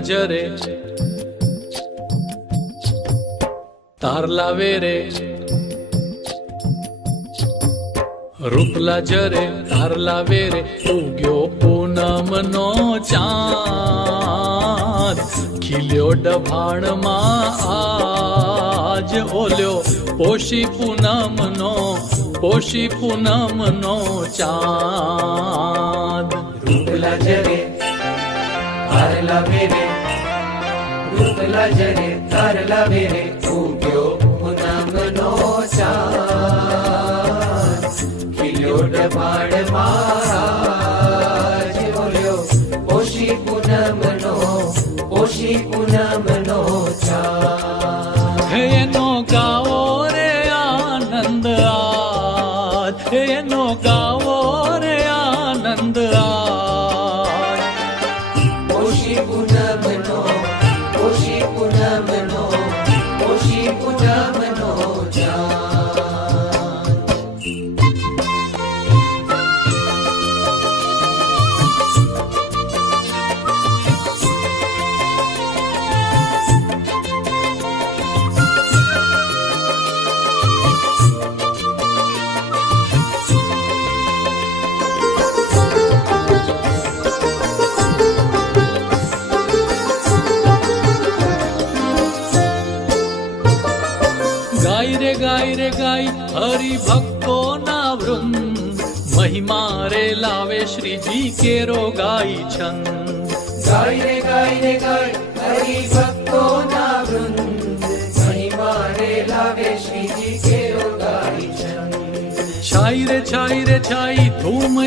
જરે તારલા વેરે રૂપલા જરે તારલા વેરે ઉગ્યો પૂનમનો ચાંદ ખીલ્યો ડભાણમાં આજ ઓલ્યો પોષી પૂનમનો ચાંદ રૂપલા જરે તારલા વેરે રૂપલા જરે તારલા વેરે ઉગ્યો પૂનમનો ચાંદ ખીલ્યો ડભાણમાં બોલ્યો પોષી પૂનમનો ચાંદ હે એનો ગાવો રે આનંદ આજ હે એનો ગાવો રે આનંદ આજ પોષી પૂનમનો ગાય રે ગાય હરિ ભક્તો ના વૃંદ મહિમા રે લાવે શ્રીજી કેરો ગાય છંદ ગાય રે ગાય હરિ ભક્તો ના વૃંદ મહિમા રે લાવે શ્રીજી કેરો ગાય છંદ છાઈ રે છાઈ ધૂમ